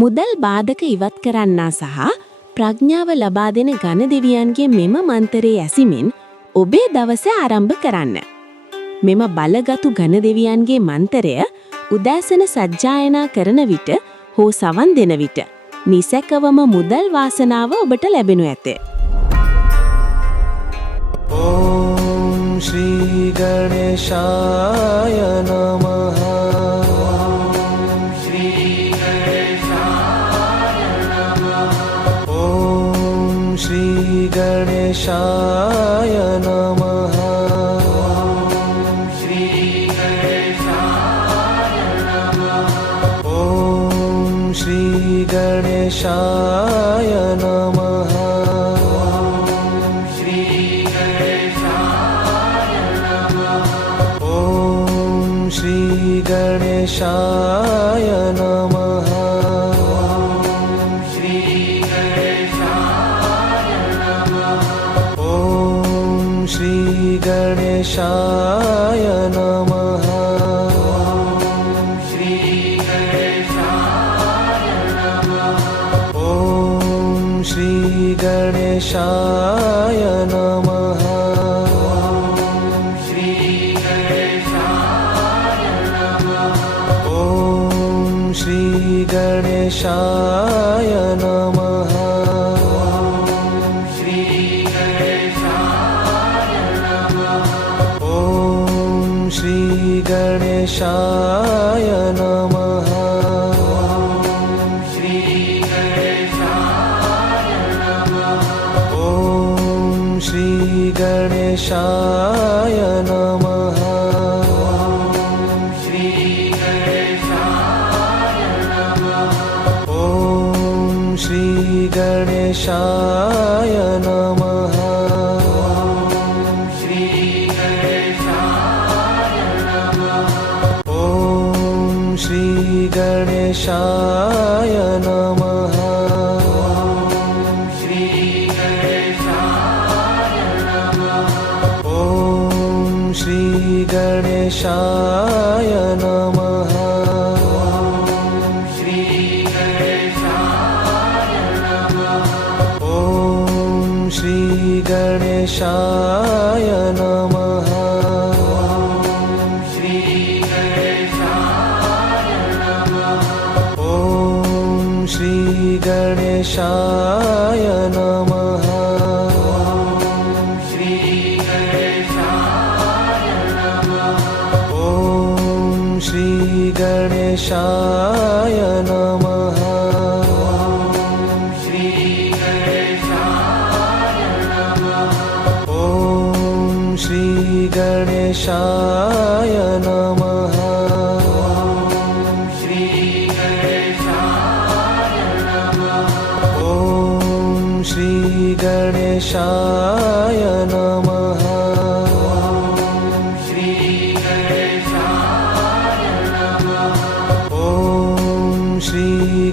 මුදල් බාධක ඉවත් කරන්නා සහ ප්‍රඥාව ලබා දෙන ගණ දෙවියන්ගේ මෙම මන්තරේ ඇසිමින් ඔබේ දවස ආරම්භ කරන්න. මෙම බලගතු ගණ දෙවියන්ගේ මන්තරය උදෑසන සජ්ජායනා කරන විට හෝ සවන් දෙන විට නිසැකවම මුදල් වාසනාව ඔබට ලැබෙනු ඇත. ओम श्री गणेशाय नमः। ओम श्री गणेशाय नमः। ओम श्री गणेशाय नमः। श्री गणेशाय नमः। ओम श्री गणेशाय नमः। ओम श्री गणेशाय नमः। श्री गणेशाय नमः। ओम श्री गणेशाय नमः। ओम श्री गणेशाय नमः। श्री गणेशाय नमः। ओम श्री गणेशाय नमः। ओम श्री गणेशाय नमः। श्री गणेशाय नमः। ओम श्री गणेशाय नमः। ओम श्री गणेशाय नमः। श्री गणेशाय नमः। ओम श्री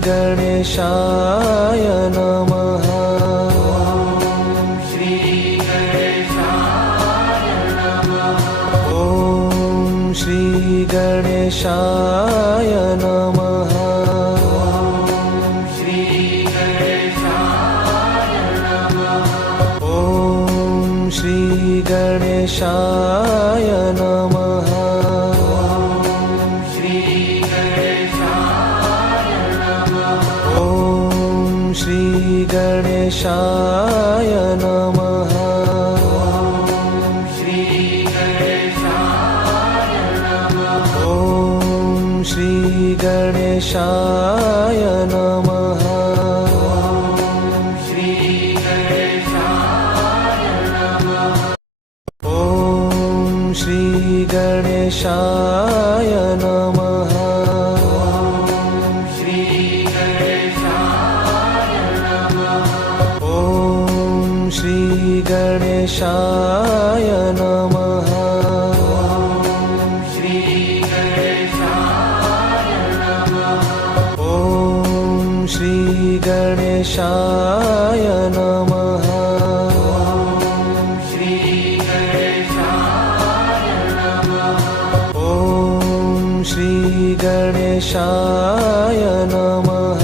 गणेशाय नमः। ओम श्री गणेशाय नमः। श्री गणेशाय नमः। ओम श्री गणेशाय नमः। ओम श्री गणेशाय नमः। श्री गणेशाय नमः। ओम श्री गणेशाय नमः। ओम श्री गणेशाय नमः। श्री गणेशाय नमः। ओम श्री गणेशाय नमः।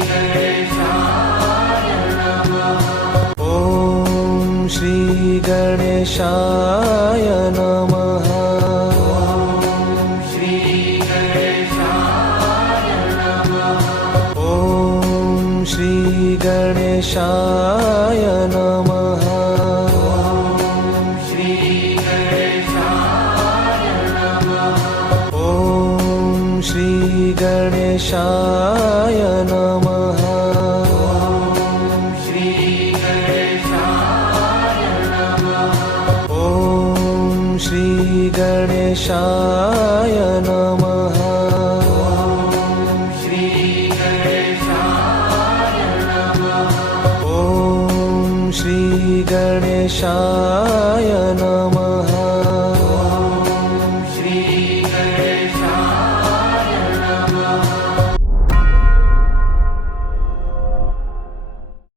गणेशाय नमः ॐ श्री गणेशाय नमः ॐ श्री गणेशाय नमः ॐ श्री गणेशाय नमः ॐ श्री गणेशाय